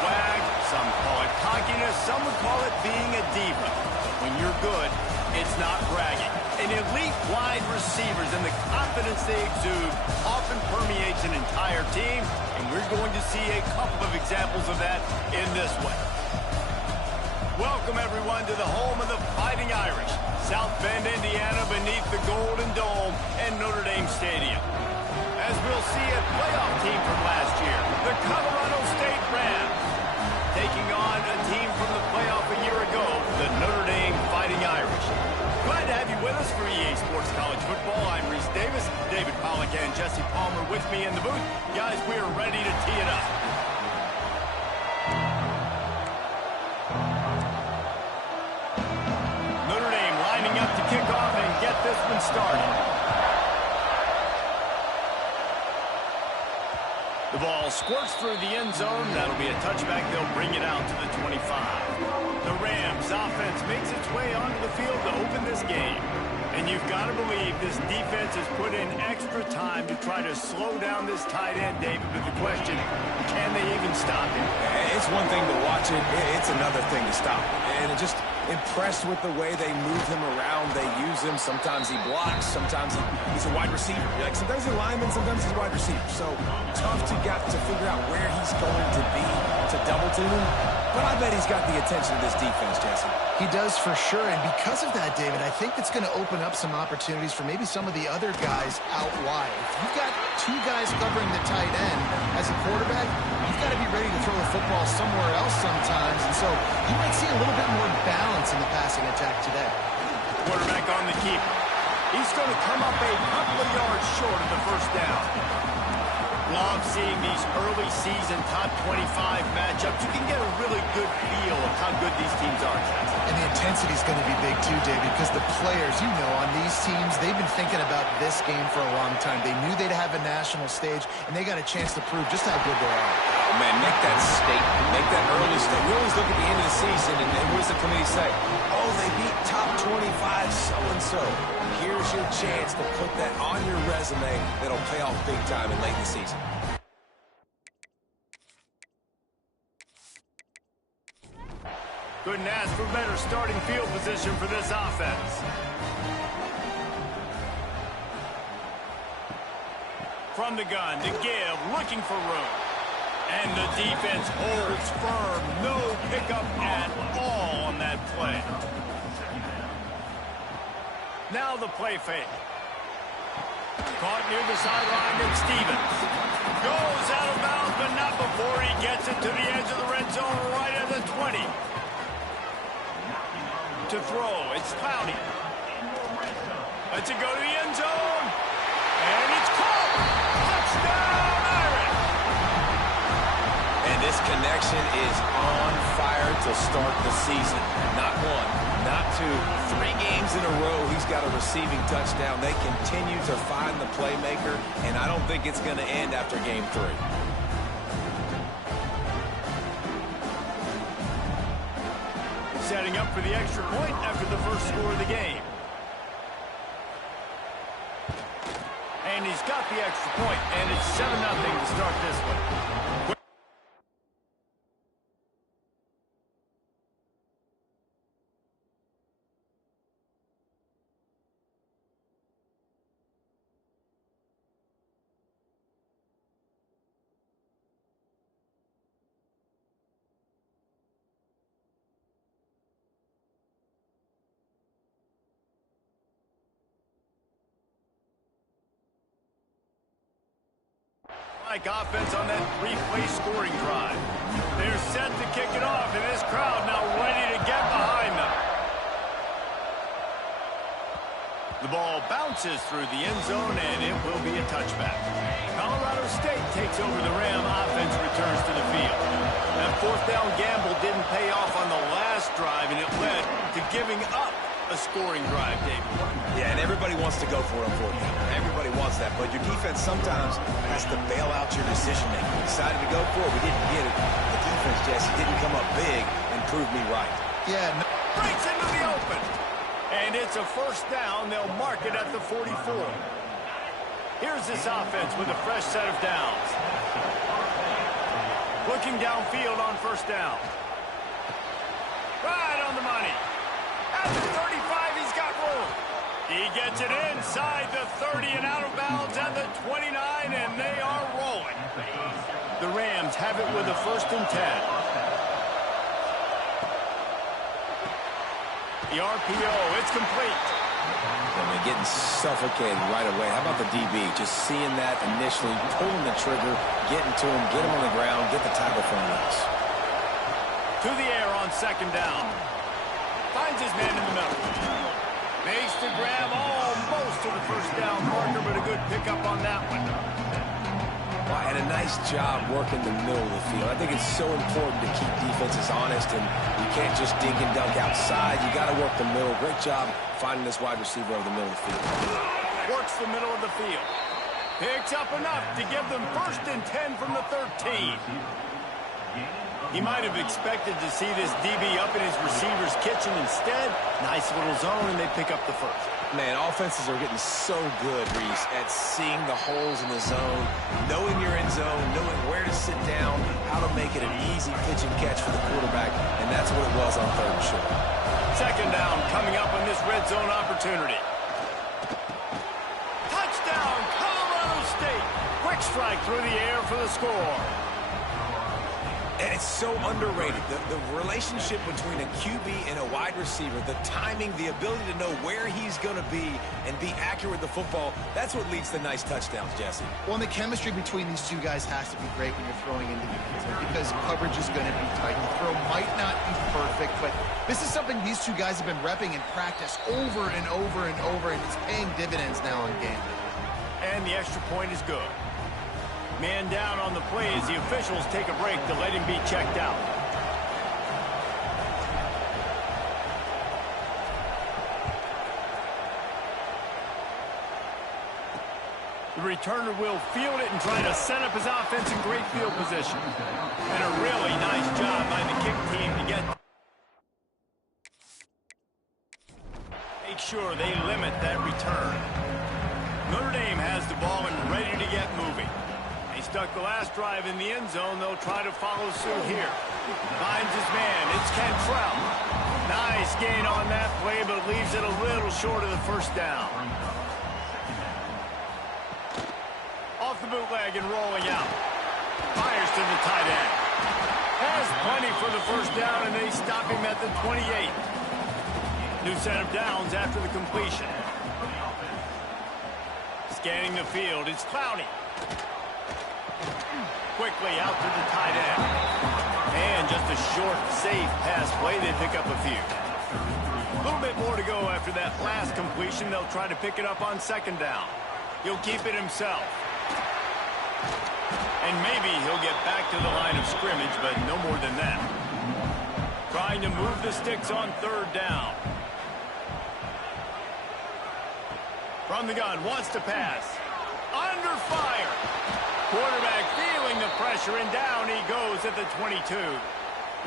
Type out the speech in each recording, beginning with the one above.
swag, some call it cockiness, some would call it being a diva. But when you're good, it's not bragging. An elite wide receivers and the confidence they exude often permeates an entire team, and we're going to see a couple of examples of that in this one. Welcome, everyone, to the home of the Fighting Irish, South Bend, Indiana, beneath the Golden Dome and Notre Dame Stadium. As we'll see a playoff team from last year, the Colorado State Rams, taking on a team from the playoff a year ago, the Notre Dame Fighting Irish. Glad to have you with us for EA Sports College Football. I'm Reese Davis, David Pollack and Jesse Palmer with me in the booth. Guys, we are ready to tee it up. Notre Dame lining up to kick off and get this one started. The ball squirts through the end zone. That'll be a touchback. They'll bring it out to the 25. The Rams offense makes its way onto the field to open this game. And you've got to believe this defense has put in extra time to try to slow down this tight end, David. But the question, can they even stop him? It's one thing to watch it. It's another thing to stop it. And just impressed with the way they move him around. They use him. Sometimes he blocks. Sometimes he's a wide receiver. Like sometimes he's a lineman. Sometimes he's a wide receiver. So tough to figure out where he's going to be to double team him. But I bet he's got the attention of this defense, Jesse. He does for sure, and because of that, David, I think it's going to open up some opportunities for maybe some of the other guys out wide. If you've got two guys covering the tight end as a quarterback, you've got to be ready to throw the football somewhere else sometimes, and so you might see a little bit more balance in the passing attack today. Quarterback on the keeper. He's going to come up a couple of yards short of the first down. Love seeing these early season top 25 matchups. You can get a really good feel of how good these teams are, guys. And the intensity is going to be big too, David, because the players, you know, on these teams, they've been thinking about this game for a long time. They knew they'd have a national stage, and they got a chance to prove just how good they are. Oh, man, make that statement. Make that early statement. We always look at the end of the season, and what does the committee say? Oh, they beat top 25 so-and-so. Here's your chance to put that on your resume that'll pay off big time in late in the season. Couldn't ask for better starting field position for this offense. From the gun to give, looking for room. And the defense holds firm. No pickup at all on that play. Now the play fake. Caught near the sideline, and Stevens goes out of bounds, but not before he gets it to the edge of the red zone right at the 20. To throw, it's Cloudy. Lets it go to the end zone. And it's caught. Touchdown, Irish. And this connection is on fire to start the season. Not one, not two, 3 games in a row he's got a receiving touchdown. They continue to find the playmaker, and I don't think it's going to end after game 3. Setting up for the extra point after the first score of the game. And he's got the extra point, and it's 7-0 to start this one. Offense on that 3-play scoring drive. They're set to kick it off, and this crowd now ready to get behind them. The ball bounces through the end zone, and it will be a touchback. Colorado State takes over the Ram. Offense returns to the field. That fourth down gamble didn't pay off on the last drive, and it led to giving up a scoring drive, David. Yeah, and everybody wants to go for it on fourth down. Everybody wants that, but your defense sometimes has to bail out your decision-making. We decided to go for it. We didn't get it. The defense, Jesse, didn't come up big and prove me right. Yeah. Breaks into the open. And it's a first down. They'll mark it at the 44. Here's this offense with a fresh set of downs. Looking downfield on first down. Right on the money. At the 35, he's got room. He gets it inside the 30 and out of bounds at the 29, and they are rolling. The Rams have it with a 1st and 10. The RPO, it's complete. They're getting suffocated right away. How about the DB? Just seeing that initially, pulling the trigger, getting to him, get him on the ground, get the tackle for him. To the air on 2nd down. Finds his man in the middle. Makes the grab almost to the 1st down marker, but a good pickup on that one. Well, and a nice job working the middle of the field. I think it's so important to keep defenses honest, and you can't just dink and dunk outside. You got to work the middle. Great job finding this wide receiver over the middle of the field. Works the middle of the field. Picks up enough to give them 1st and 10 from the 13. He might have expected to see this DB up in his receiver's kitchen. Instead, nice little zone, and they pick up the 1st. Man, offenses are getting so good, Reese, at seeing the holes in the zone, knowing your end zone, knowing where to sit down, how to make it an easy pitch and catch for the quarterback, and that's what it was on 3rd and short. 2nd down coming up on this red zone opportunity. Touchdown, Colorado State. Quick strike through the air for the score. And it's so underrated. The relationship between a QB and a wide receiver, the timing, the ability to know where he's going to be and be accurate with the football, that's what leads to nice touchdowns, Jesse. Well, and the chemistry between these two guys has to be great when you're throwing into the end zone because coverage is going to be tight. The throw might not be perfect, but this is something these two guys have been repping in practice over and over and over, and it's paying dividends now in game. And the extra point is good. Man down on the play as the officials take a break to let him be checked out. The returner will field it and try to set up his offense in great field position. And a really nice job by the kick team to get... Make sure they limit that return. Notre Dame has the ball and ready to get moving. He stuck the last drive in the end zone. They'll try to follow suit here. Finds his man. It's Cantrell. Nice gain on that play, but leaves it a little short of the 1st down. Off the bootleg and rolling out. Fires to the tight end. Has plenty for the 1st down, and they stop him at the 28. New set of downs after the completion. Scanning the field. It's Clowney. Quickly out to the tight end. And just a short, safe pass play. They pick up a few. A little bit more to go after that last completion. They'll try to pick it up on 2nd down. He'll keep it himself. And maybe he'll get back to the line of scrimmage, but no more than that. Trying to move the sticks on 3rd down. From the gun, wants to pass. Under fire. Quarterback feeling the pressure, and down he goes at the 22.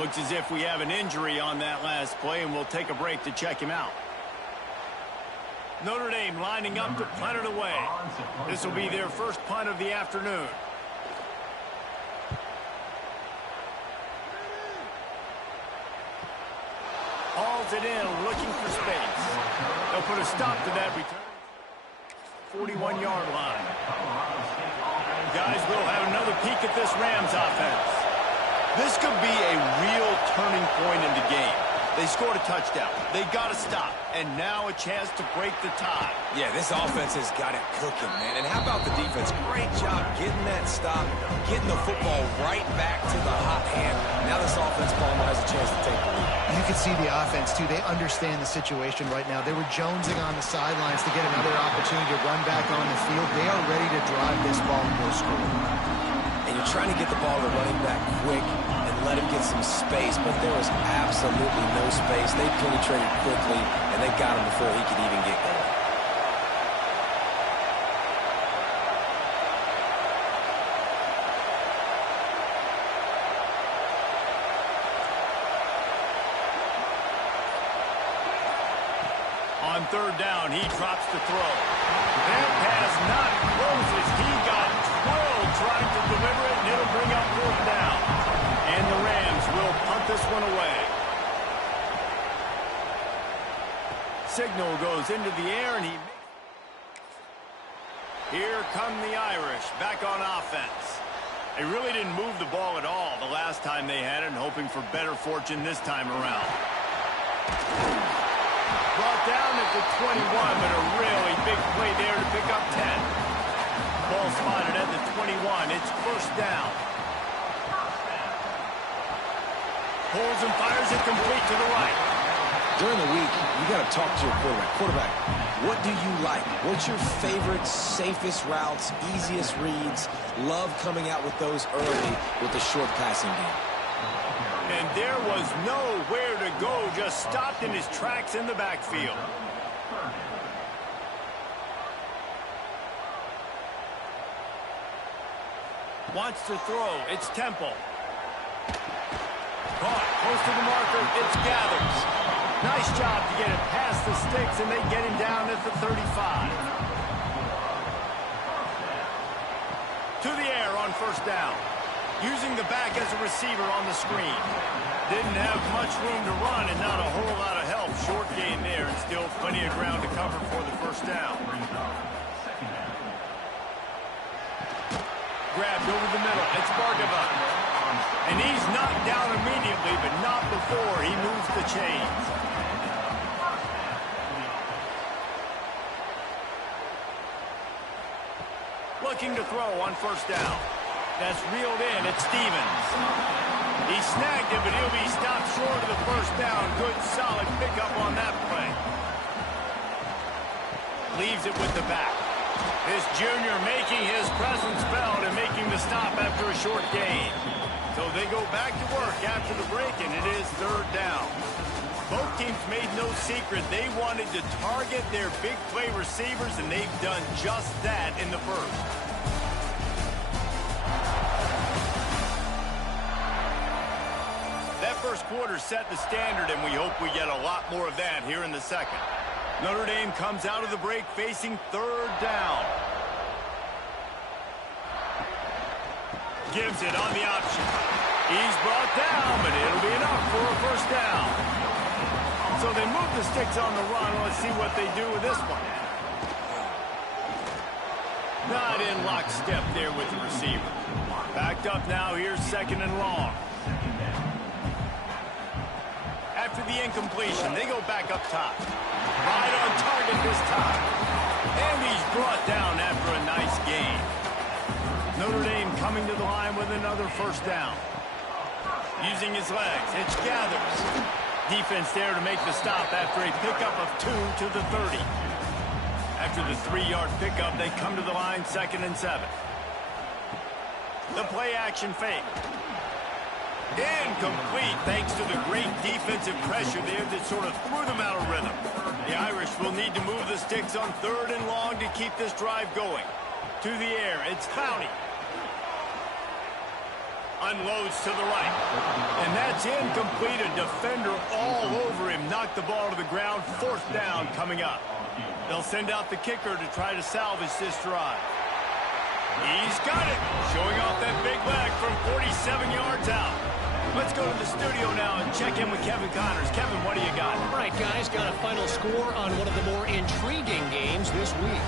Looks as if we have an injury on that last play, and we'll take a break to check him out. Notre Dame lining up to punt it away. This will be their 1st punt of the afternoon. Hauls it in, looking for space. They'll put a stop to that return. 41-yard line. Guys, we'll have another peek at this Rams offense. This could be a real turning point in the game. They scored a touchdown. They got to stop. And now a chance to break the tie. Yeah, this offense has got it cooking, man. And how about the defense? Great job getting that stop, getting the football right back to the hot hand. Now this offense, Palmer, has a chance to take the lead. You can see the offense, too. They understand the situation right now. They were jonesing on the sidelines to get another opportunity to run back on the field. They are ready to drive this ball and go score. And you're trying to get the ball to running back quick and let him get some space, but there was absolutely no space. They penetrated quickly, and they got him before he could even get going. On 3rd down, he drops the throw. That pass not closes. He got 12 trying to deliver it, and it'll bring up 4th down. this one away. Signal goes into the air, and here come the Irish back on offense. They really didn't move the ball at all the last time they had it, and hoping for better fortune this time around. Brought down at the 21, but a really big play there to pick up 10. Ball spotted at the 21. It's first down. Pulls and fires it complete to the right. During the week, you got to talk to your quarterback. Quarterback, what do you like? What's your favorite, safest routes, easiest reads? Love coming out with those early with the short passing game. And there was nowhere to go, just stopped in his tracks in the backfield. Wants to throw. It's Temple. Caught close to the marker. It's Gathers. Nice job to get it past the sticks, and they get him down at the 35. To the air on first down. Using the back as a receiver on the screen. Didn't have much room to run and not a whole lot of help. Short gain there, and still plenty of ground to cover for the first down. Grabbed over the middle. It's Bargava. And he's knocked down immediately, but not before he moves the chains. Looking to throw on first down. That's reeled in. It's Stevens. He snagged it, but he'll be stopped short of the first down. Good, solid pickup on that play. Leaves it with the back. This junior making his presence felt and making the stop after a short gain. So they go back to work after the break, and it is third down. Both teams made no secret they wanted to target their big play receivers, and they've done just that in the first. That first quarter set the standard, and we hope we get a lot more of that here in the second. Notre Dame comes out of the break facing third down. Gives it on the option. He's brought down, but it'll be enough for a first down. So they move the sticks on the run. Let's see what they do with this one. Not in lockstep there with the receiver. Backed up now. Here's second and long. After the incompletion, they go back up top. Right on target this time. And he's brought down after a nice gain. Notre Dame coming to the line with another first down. Using his legs, it's Gathers. Defense there to make the stop after a pickup of 2 to the 30. After the 3-yard pickup, they come to the line 2nd and 7. The play action fake. Incomplete thanks to the great defensive pressure there that sort of threw them out of rhythm. The Irish will need to move the sticks on 3rd and long to keep this drive going. To the air, it's Clowney. Unloads to the right. And that's incomplete. A defender all over him. Knocked the ball to the ground. 4th down coming up. They'll send out the kicker to try to salvage this drive. He's got it. Showing off that big leg from 47 yards out. Let's go to the studio now and check in with Kevin Connors. Kevin, what do you got? All right, guys, got a final score on one of the more intriguing games this week.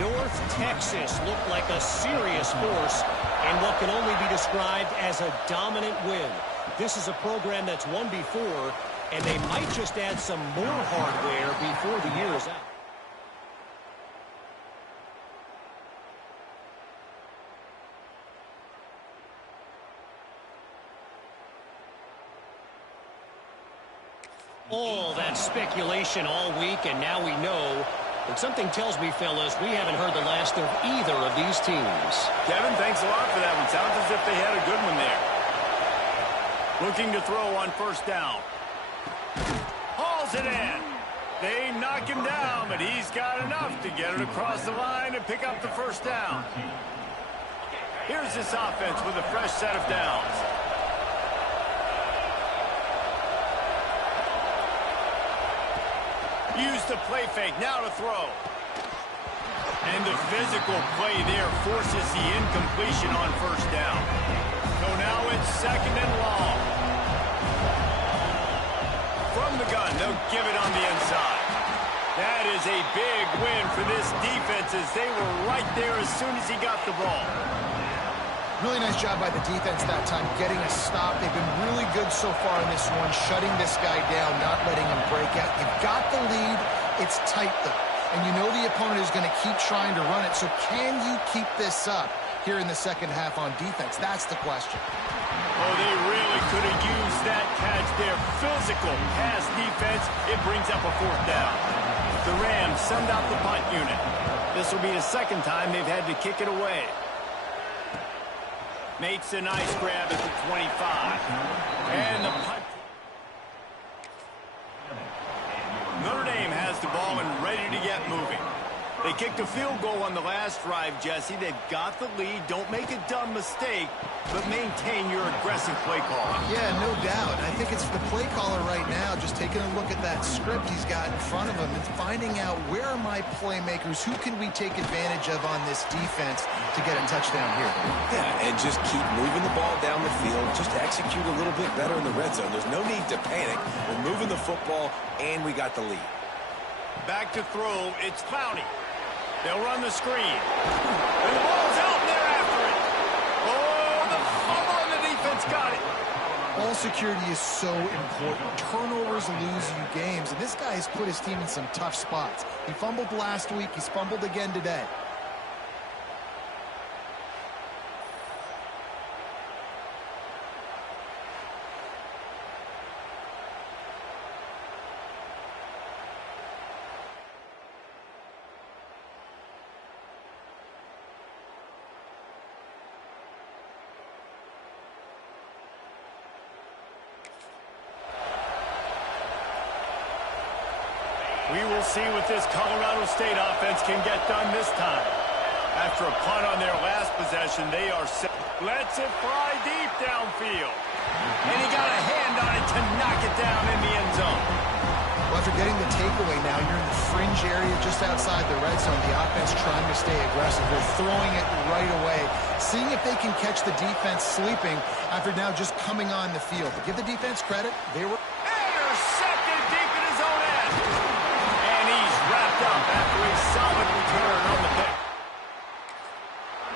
North Texas looked like a serious force in what can only be described as a dominant win. This is a program that's won before, and they might just add some more hardware before the year is out. All that speculation all week, and now we know. But something tells me, fellas, we haven't heard the last of either of these teams. Kevin, thanks a lot for that one. Sounds as if they had a good one there. Looking to throw on first down. Hauls it in. They knock him down, but he's got enough to get it across the line and pick up the first down. Here's this offense with a fresh set of downs. Use the play fake, now to throw. And the physical play there forces the incompletion on first down. So now it's 2nd and long. from the gun. They'll give it on the inside. That is a big win for this defense as they were right there as soon as he got the ball. Really nice job by the defense that time, getting a stop. They've been really good so far in this one, shutting this guy down, not letting him break out. You've got the lead. It's tight, though. And you know the opponent is going to keep trying to run it. So can you keep this up here in the second half on defense? That's the question. Oh, they really could have used that catch there. Physical pass defense. It brings up a fourth down. The Rams send out the punt unit. This will be the second time they've had to kick it away. Makes a nice grab at the 25. And the punt. Notre Dame has the ball and ready to get moving. They kicked a field goal on the last drive, Jesse. They've got the lead. Don't make a dumb mistake, but maintain your aggressive play call. Yeah, no doubt. I think it's the play caller right now just taking a look at that script he's got in front of him and finding out where are my playmakers, who can we take advantage of on this defense to get a touchdown here. Yeah, and just keep moving the ball down the field. Just execute a little bit better in the red zone. There's no need to panic. We're moving the football, and we got the lead. Back to throw. It's Clowney. They'll run the screen. And the ball's out, and they're after it. Oh, the fumble, and the defense got it. Ball security is so important. Turnovers lose you games, and this guy has put his team in some tough spots. He fumbled last week. He's fumbled again today. We will see what this Colorado State offense can get done this time. After a punt on their last possession, they are set. Lets it fly deep downfield. And he got a hand on it to knock it down in the end zone. Well, after getting the takeaway now, you're in the fringe area just outside the red zone. The offense trying to stay aggressive. They're throwing it right away, seeing if they can catch the defense sleeping after now just coming on the field. But give the defense credit. They were intercepted deep in his own end. And he's wrapped up after a solid return on the pick.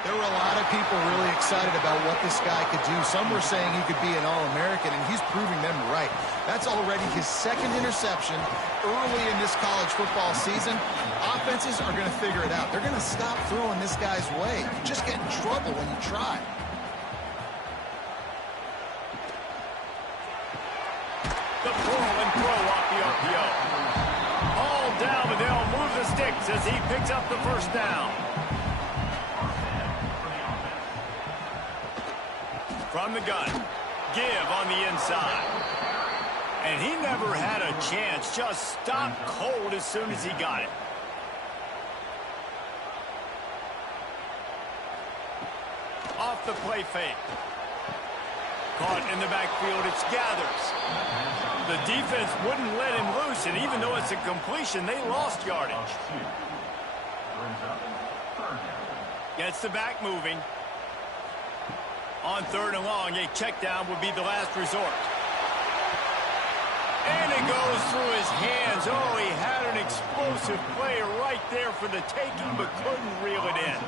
There were a lot of people really excited about what this guy could do. Some were saying he could be an All-American, and he's proving them right. That's already his second interception early in this college football season. Offenses are going to figure it out. They're going to stop throwing this guy's way. You just get in trouble when you try. The pull and throw off the RPO. All down, but they'll move the sticks as he picks up the first down. From the gun, give on the inside. And he never had a chance, just stopped cold as soon as he got it. Off the play fake. Caught in the backfield, it's Gathers. The defense wouldn't let him loose, and even though it's a completion, they lost yardage. Gets the back moving. On third and long, a check down would be the last resort. And it goes through his hands. Oh, he had an explosive play right there for the taking, but couldn't reel it in.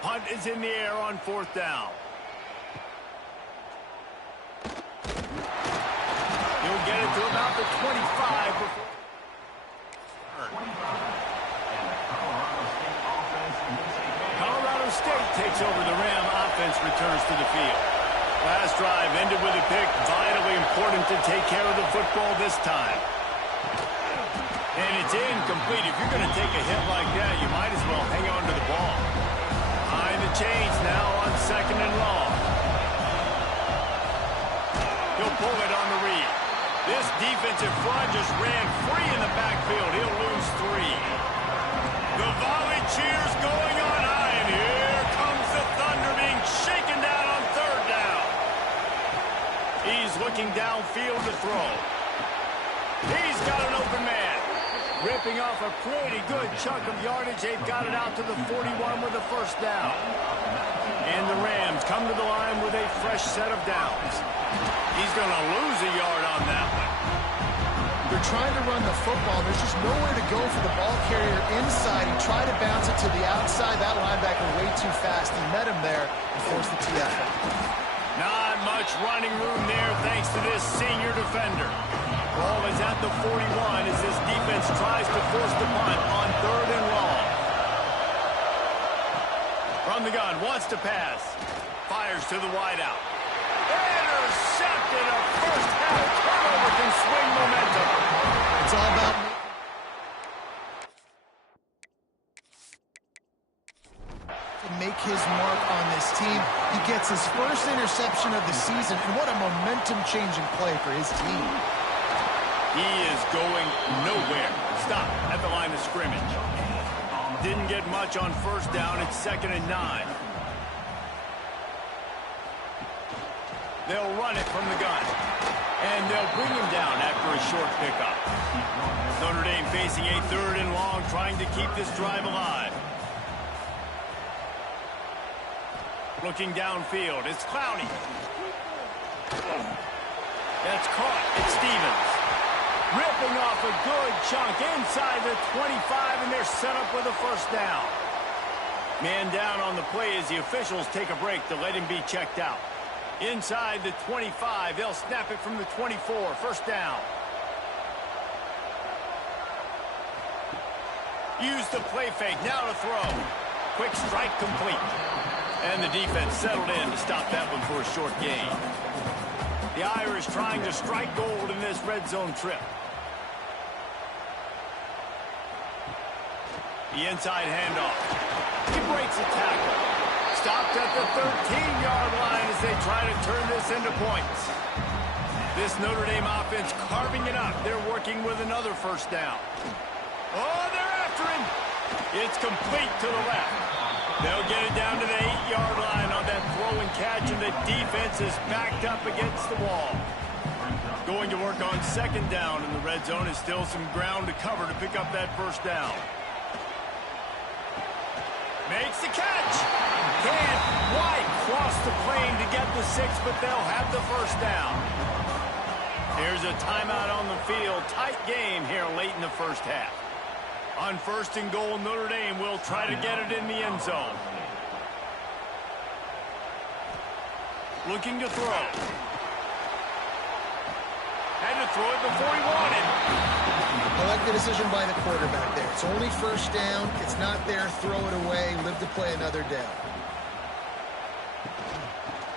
Punt is in the air on fourth down. He'll get it to about the 25 before. Colorado State takes over. The Ram offense returns to the field. Last drive ended with a pick. Vitally important to take care of the football this time. And it's incomplete. If you're going to take a hit like that, you might as well hang on to the ball. Behind the chains now on second and long. He'll pull it on the read. This defensive front just ran free in the backfield. He'll lose 3. The volley cheers going on high, and here comes the Thunder being shaken down on third down. He's looking downfield to throw. He's got an open man. Ripping off a pretty good chunk of yardage. They've got it out to the 41 with the first down. And the Rams come to the line with a fresh set of downs. He's going to lose a yard on that one. They're trying to run the football. There's just nowhere to go for the ball carrier inside. He tried to bounce it to the outside. That linebacker way too fast. He met him there and forced the TFL. Not much running room there thanks to this senior defender. Ball is at the 41 as this defense tries to force the punt on 3rd and long. From the gun, wants to pass. Fires to the wideout. Intercepted. A first half turnover can swing momentum. It's all about to make his mark on this team. He gets his first interception of the season, and what a momentum-changing play for his team. He is going nowhere. Stop at the line of scrimmage. Didn't get much on first down. It's 2nd and 9. They'll run it from the gun. And they'll bring him down after a short pickup. Notre Dame facing a 3rd and long, trying to keep this drive alive. Looking downfield, it's Clowney. That's caught. It's Stevens. Ripping off a good chunk inside the 25, and they're set up with a first down. Man down on the play as the officials take a break to let him be checked out. Inside the 25, they'll snap it from the 24. First down. Use the play fake, now to throw. Quick strike complete. And the defense settled in to stop that one for a short gain. The Irish trying to strike gold in this red zone trip. The inside handoff. He breaks the tackle. Stopped at the 13-yard line as they try to turn this into points. This Notre Dame offense carving it up. They're working with another first down. Oh, they're after him. It's complete to the left. They'll get it down to the 8-yard line on that throw and catch, and the defense is backed up against the wall. Going to work on 2nd down in the red zone. Is still some ground to cover to pick up that first down. Makes the catch. Can't quite cross the plane to get the 6, but they'll have the first down. Here's a timeout on the field. Tight game here late in the first half. On 1st and goal, Notre Dame will try to get it in the end zone. Looking to throw. Had to throw it before he wanted. I like the decision by the quarterback there. It's only first down. It's not there. Throw it away. Live to play another down.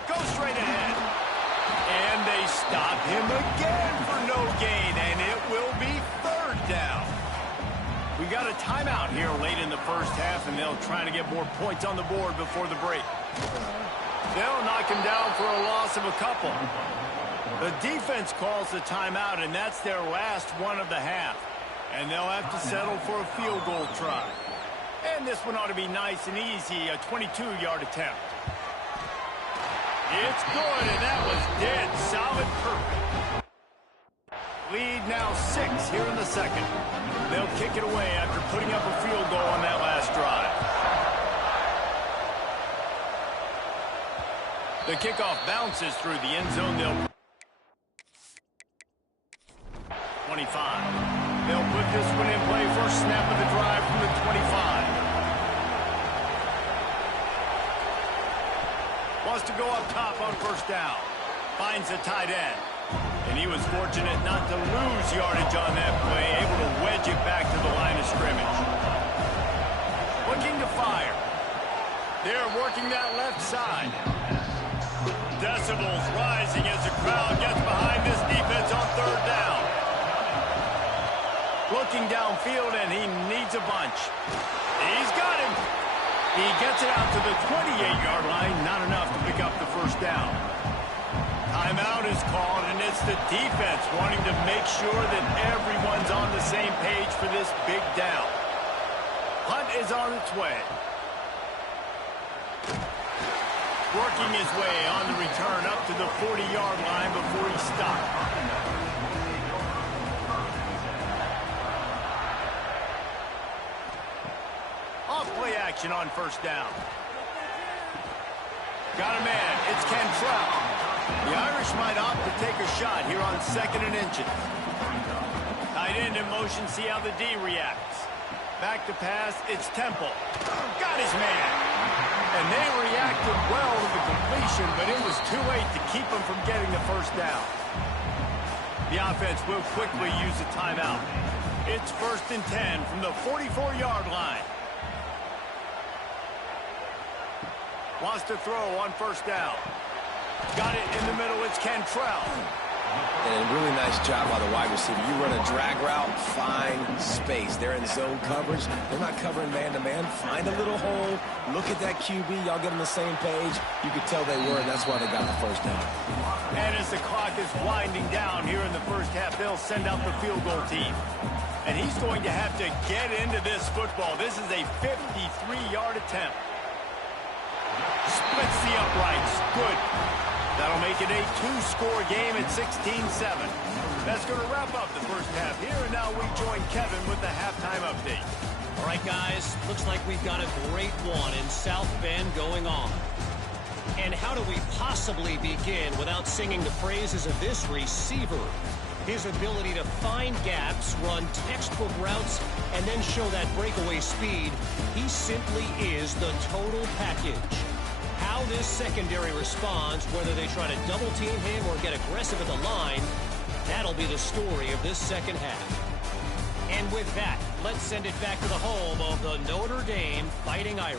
Go straight ahead. And they stop him again for no gain, and it will be 3rd down. We got a timeout here late in the first half, and they'll try to get more points on the board before the break. They'll knock him down for a loss of a couple. The defense calls the timeout, and that's their last one of the half. And they'll have to settle for a field goal try. And this one ought to be nice and easy, a 22-yard attempt. It's good, and that was dead solid perfect. Lead now 6 here in the second. They'll kick it away after putting up a field goal on that last drive. The kickoff bounces through the end zone. They'll 25. They'll put this one in play. First snap of the drive from the 25. Wants to go up top on first down. Finds the tight end. And he was fortunate not to lose yardage on that play, able to wedge it back to the line of scrimmage. Looking to fire. They're working that left side. Decibels rising as the crowd gets behind this defense on 3rd down. Looking downfield, and he needs a bunch. He's got him. He gets it out to the 28-yard line, not enough to pick up the first down. Timeout is called, and it's the defense wanting to make sure that everyone's on the same page for this big down. Punt is on its way. Working his way on the return up to the 40-yard line before he stopped. Off play action on first down. Got a man. It's Cantrell. The Irish might opt to take a shot here on 2nd and inches. Tight end in motion. See how the D reacts. Back to pass. It's Temple. Got his man. And they reacted well to the completion, but it was too late to keep them from getting the first down. The offense will quickly use a timeout. It's 1st and 10 from the 44-yard line. Wants to throw on 1st down. Got it in the middle. It's Cantrell. And a really nice job by the wide receiver. You run a drag route, find space. They're in zone coverage. They're not covering man-to-man. Find a little hole. Look at that QB. Y'all get on the same page. You could tell they were, and that's why they got the first down. And as the clock is winding down here in the first half, they'll send out the field goal team. And he's going to have to get into this football. This is a 53-yard attempt. Splits the uprights. Good. That'll make it a 2-score game at 16-7. That's going to wrap up the first half here, and now we join Kevin with the halftime update. All right, guys, looks like we've got a great one in South Bend going on. And how do we possibly begin without singing the praises of this receiver? His ability to find gaps, run textbook routes, and then show that breakaway speed. He simply is the total package. How this secondary responds, whether they try to double-team him or get aggressive at the line, that'll be the story of this second half. And with that, let's send it back to the home of the Notre Dame Fighting Irish.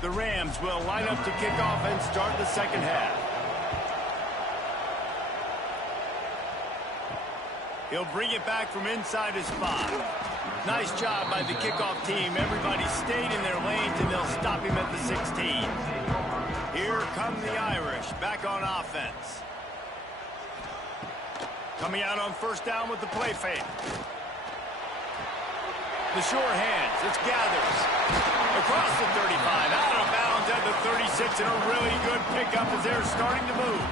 The Rams will line up to kick off and start the second half. He'll bring it back from inside his 5. Nice job by the kickoff team. Everybody stayed in their lanes, and they'll stop him at the 16. Here come the Irish back on offense. Coming out on 1st down with the play fake. The sure hands. It's Gathers. Across the 35, out of bounds at the 36, and a really good pickup as they're starting to move.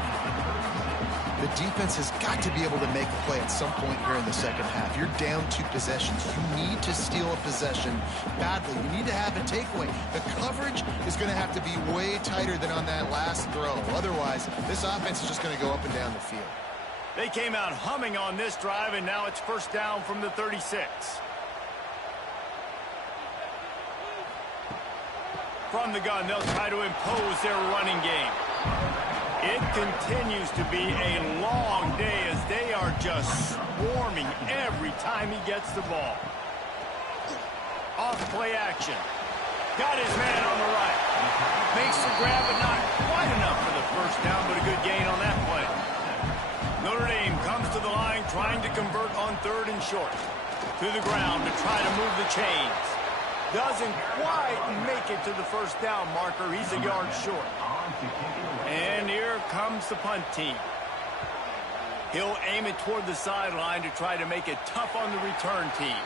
The defense has got to be able to make a play at some point here in the second half. You're down 2 possessions. You need to steal a possession badly. You need to have a takeaway. The coverage is going to have to be way tighter than on that last throw. Otherwise, this offense is just going to go up and down the field. They came out humming on this drive, and now it's 1st down from the 36. From the gun, they'll try to impose their running game. It continues to be a long day as they are just swarming every time he gets the ball. Off play action. Got his man on the right. Makes the grab, but not quite enough for the 1st down, but a good gain on that play. Notre Dame comes to the line trying to convert on 3rd and short. To the ground to try to move the chains. Doesn't quite make it to the 1st down marker. He's a yard short. And here comes the punt team. He'll aim it toward the sideline to try to make it tough on the return team.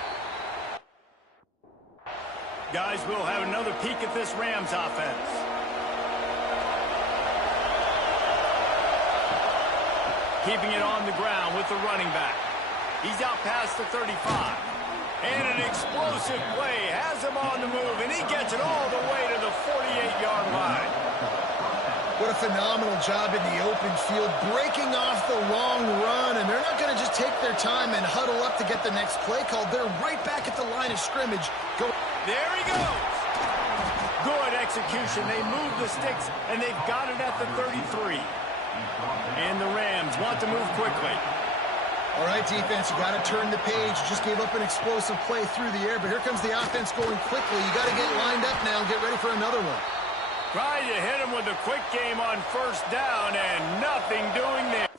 Guys, we'll have another peek at this Rams offense. Keeping it on the ground with the running back. He's out past the 35. And an explosive play has him on the move, and he gets it all the way to the 48-yard line. What a phenomenal job in the open field, breaking off the long run, and they're not going to just take their time and huddle up to get the next play called. They're right back at the line of scrimmage. There he goes. Good execution. They move the sticks, and they've got it at the 33. And the Rams want to move quickly. All right, defense, you got to turn the page. You just gave up an explosive play through the air, but here comes the offense going quickly. You got to get lined up now and get ready for another one. Trying to hit him with a quick game on 1st down, and nothing doing there.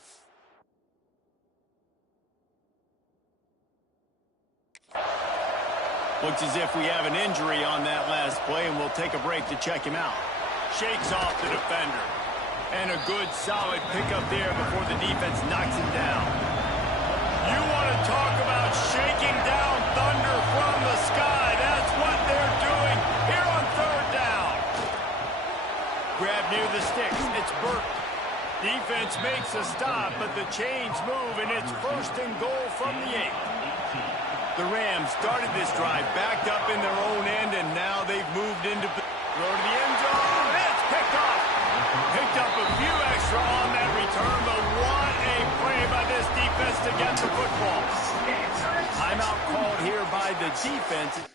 Looks as if we have an injury on that last play, and we'll take a break to check him out. Shakes off the defender. And a good, solid pickup there before the defense knocks him down. You want to talk about shaking down thunder from the sky. That's what they're doing here on third down. Grab near the sticks. It's Burke. Defense makes a stop, but the chains move, and it's 1st and goal from the 8. The Rams started this drive backed up in their own end, and now they've moved into throw to the end zone. It's picked off. Picked up a few extra on that return, but what a play by this defense to get the football. Timeout called here by the defense.